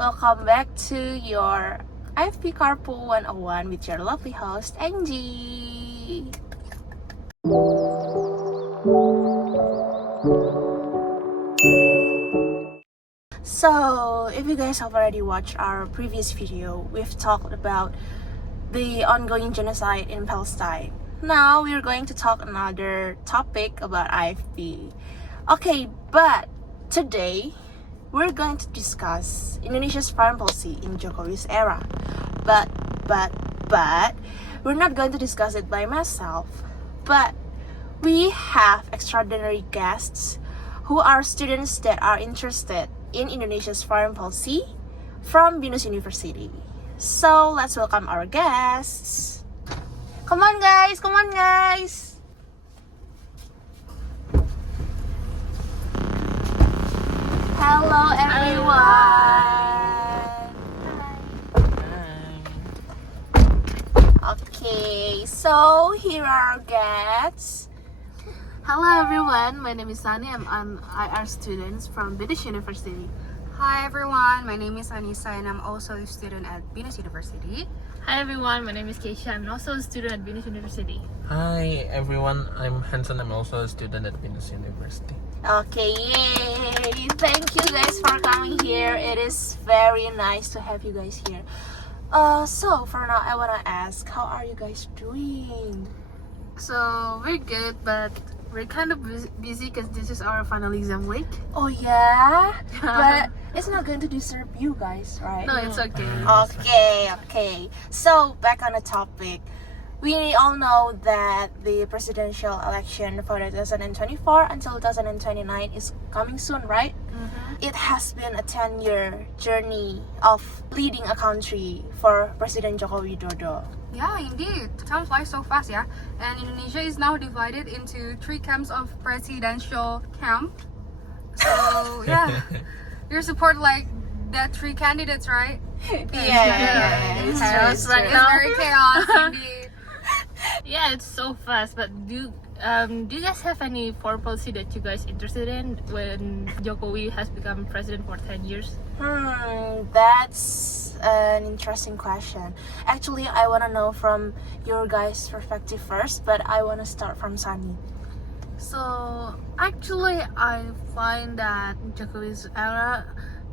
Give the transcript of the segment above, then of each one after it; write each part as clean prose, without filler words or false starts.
Welcome back to your IFP Carpool 101 with your lovely host, Angie. So, if you guys have already watched our previous video, we've talked about the ongoing genocide in Palestine. Now, we're going to talk another topic about IFP. Okay, but today, we're going to discuss Indonesia's foreign policy in Jokowi's era. But, we're not going to discuss it by myself. But, we have extraordinary guests who are students that are interested in Indonesia's foreign policy from BINUS University. So, let's welcome our guests. Come on guys! Hello everyone! Hi. Okay, so here are our guests. Hello everyone, my name is Sannie. I'm an IR student from BINUS University. Hi everyone, my name is Annisa and I'm also a student at BINUS University. Hi everyone, my name is Kezia. I'm also a student at BINUS University. Hi everyone, I'm Hansen. I'm also a student at BINUS University. Okay, yay! Thank you guys for coming here. It is very nice to have you guys here. So for now, I wanna ask, how are you guys doing? So we're good, but we're kind of busy because this is our final exam week. Oh yeah? But it's not going to disturb you guys, right? No, it's okay. Okay. So back on the topic. We all know that the presidential election for 2024 until 2029 is coming soon, right? Mm-hmm. It has been a 10-year journey of leading a country for President Joko Widodo. Yeah, indeed. Time flies so fast, yeah. And Indonesia is now divided into 3 camps of presidential camp. So, yeah. You support like that 3 candidates, right? Yeah. It's chaos very, right it's now. very chaos, indeed. Yeah, it's so fast. But do you guys have any foreign policy that you guys interested in when Jokowi has become president for 10 years? That's an interesting question. Actually, I want to know from your guys' perspective first, but I want to start from Sannie. So actually, I find that Jokowi's era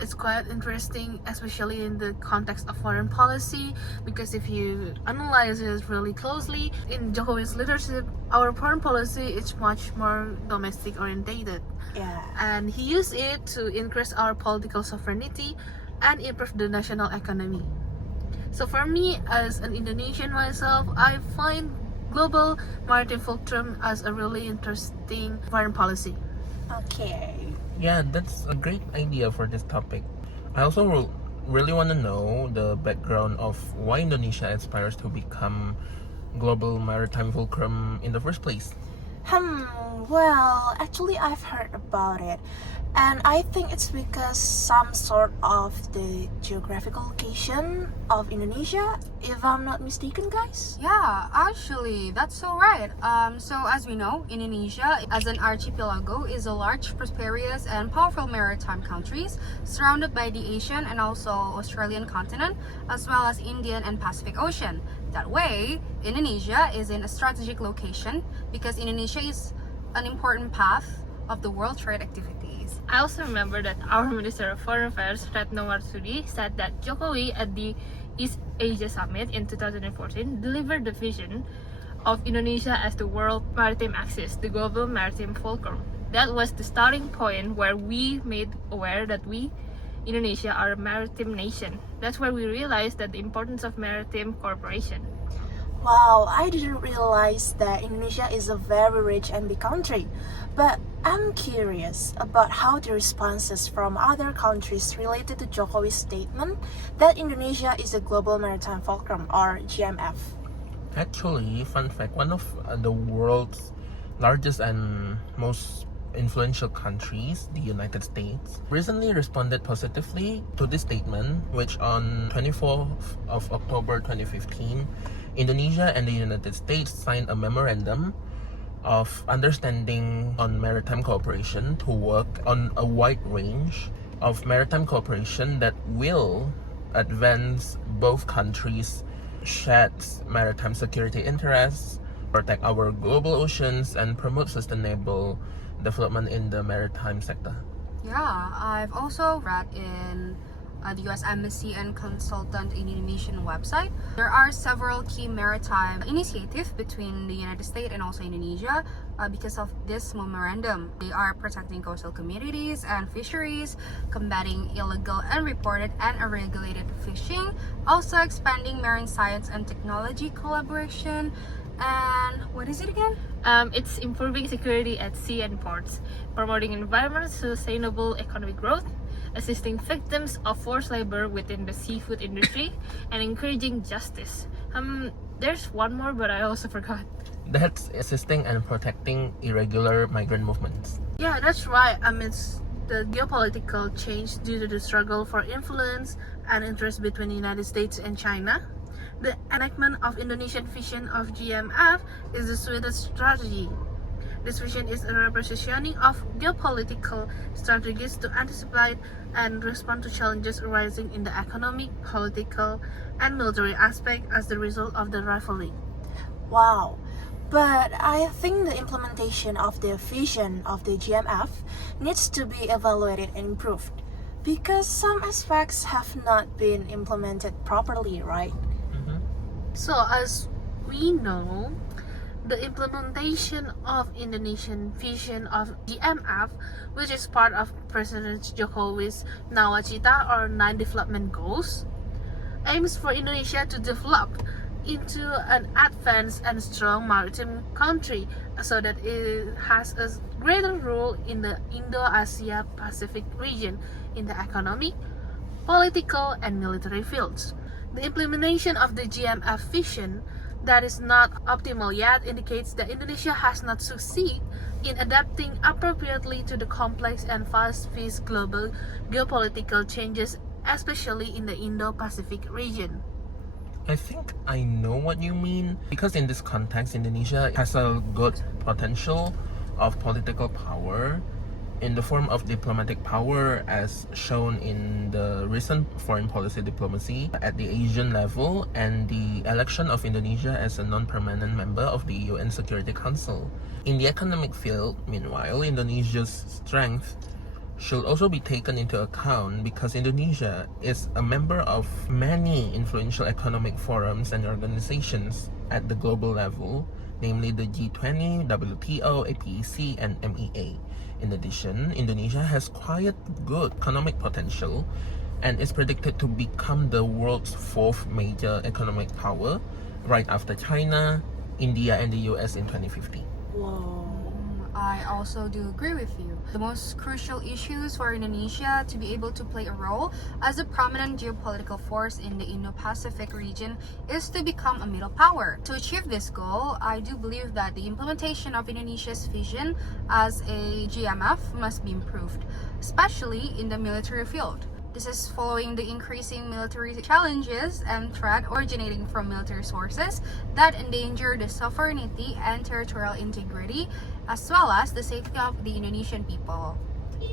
is quite interesting, especially in the context of foreign policy, because if you analyze it really closely, in Jokowi's leadership, our foreign policy is much more domestic orientated. Yeah. And he used it to increase our political sovereignty and improve the national economy. So for me, as an Indonesian myself, I find global maritime fulcrum as a really interesting foreign policy. Okay. Yeah, that's a great idea for this topic. I also really want to know the background of why Indonesia aspires to become global maritime fulcrum in the first place. Well, actually I've heard about it, and I think it's because some sort of the geographical location of Indonesia, if I'm not mistaken, guys. Yeah, actually, that's so right. So as we know, Indonesia as an archipelago is a large, prosperous, and powerful maritime countries surrounded by the Asian and also Australian continent, as well as Indian and Pacific Ocean. That way, Indonesia is in a strategic location because Indonesia is an important path of the world trade activities. I also remember that our Minister of Foreign Affairs, Retno Marsudi, said that Jokowi at the East Asia Summit in 2014 delivered the vision of Indonesia as the world maritime axis, the global maritime fulcrum. That was the starting point where we made aware that we, Indonesia, are a maritime nation. That's where we realized that the importance of maritime cooperation. Wow, I didn't realize that Indonesia is a very rich and big country. But I'm curious about how the responses from other countries related to Jokowi's statement that Indonesia is a global maritime fulcrum, or GMF. Actually, fun fact, one of the world's largest and most influential countries, the United States, recently responded positively to this statement, which on 24th of October 2015, Indonesia and the United States signed a memorandum of understanding on maritime cooperation to work on a wide range of maritime cooperation that will advance both countries' shared maritime security interests, protect our global oceans, and promote sustainable development in the maritime sector. Yeah, I've also read in the U.S. Embassy and Consultant in Indonesian website. There are several key maritime initiatives between the United States and also Indonesia because of this memorandum. They are protecting coastal communities and fisheries, combating illegal, unreported, and unregulated fishing, also expanding marine science and technology collaboration, and what is it again? It's improving security at sea and ports, promoting environmental sustainable economic growth, assisting victims of forced labor within the seafood industry, and encouraging justice. There's one more, but I also forgot. That's assisting and protecting irregular migrant movements. Yeah, that's right. Amidst the geopolitical change due to the struggle for influence and interest between the United States and China, the enactment of Indonesian vision of GMF is the sweetest strategy. This vision is a representation of geopolitical strategies to anticipate and respond to challenges arising in the economic, political, and military aspect as the result of the rivalry. Wow. But I think the implementation of the vision of the GMF needs to be evaluated and improved because some aspects have not been implemented properly, right? So as we know, the implementation of Indonesian vision of GMF, which is part of President Jokowi's Nawacita or 9 development goals, aims for Indonesia to develop into an advanced and strong maritime country so that it has a greater role in the Indo-Asia Pacific region in the economic, political, and military fields. The implementation of the GMF vision that is not optimal yet indicates that Indonesia has not succeeded in adapting appropriately to the complex and fast-paced global geopolitical changes, especially in the Indo-Pacific region. I think I know what you mean. Because in this context, Indonesia has a good potential of political power in the form of diplomatic power as shown in the recent foreign policy diplomacy at the Asian level and the election of Indonesia as a non-permanent member of the UN Security Council. In the economic field, meanwhile, Indonesia's strength should also be taken into account because Indonesia is a member of many influential economic forums and organizations at the global level, namely the G20, WTO, APEC, and MEA. In addition, Indonesia has quite good economic potential and is predicted to become the world's 4th major economic power right after China, India, and the US in 2050. Whoa. I also do agree with you. The most crucial issues for Indonesia to be able to play a role as a prominent geopolitical force in the Indo-Pacific region is to become a middle power. To achieve this goal, I do believe that the implementation of Indonesia's vision as a GMF must be improved, especially in the military field. This is following the increasing military challenges and threat originating from military sources that endanger the sovereignty and territorial integrity, as well as the safety of the Indonesian people.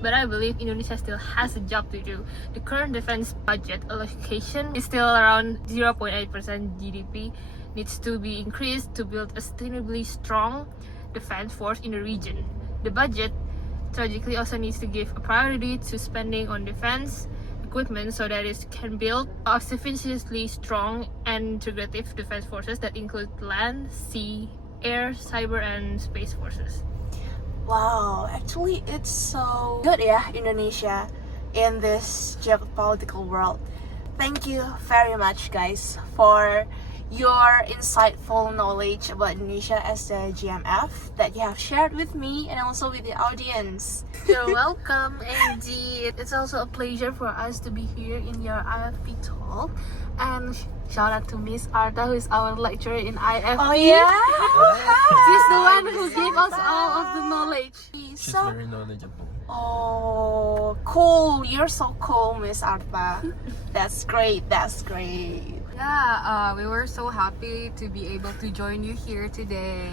But I believe Indonesia still has a job to do. The current defense budget allocation is still around 0.8% GDP, needs to be increased to build a sustainably strong defense force in the region. The budget tragically also needs to give a priority to spending on defense equipment so that it can build a sufficiently strong and integrative defense forces that include land, sea, air, cyber, and space forces. Wow, actually it's so good, yeah, Indonesia in this geopolitical world. Thank you very much, guys, for your insightful knowledge about Indonesia as the GMF that you have shared with me and also with the audience. You're welcome, Angie. It's also a pleasure for us to be here in your IFP talk. And shout out to Miss Arta, who is our lecturer in IFP. Oh yeah? She's the one who gave us all of the knowledge. She's So, very knowledgeable. oh, cool. You're so cool, Miss Arta. That's great. That's great. Yeah, we were so happy to be able to join you here today.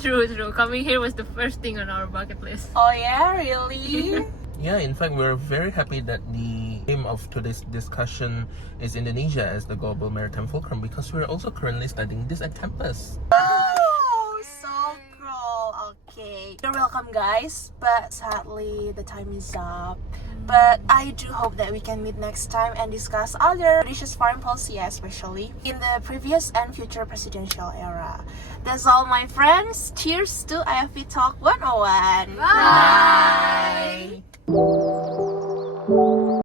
True. Coming here was the first thing on our bucket list. Oh yeah, really? Yeah, in fact, we're very happy that the theme of today's discussion is Indonesia as the global maritime fulcrum because we're also currently studying this at campus. Oh, so cool. Okay. You're welcome, guys. But sadly, the time is up. But I do hope that we can meet next time and discuss other Indonesia's foreign policy, especially in the previous and future presidential era. That's all, my friends. Cheers to IFP Talk 101. Bye.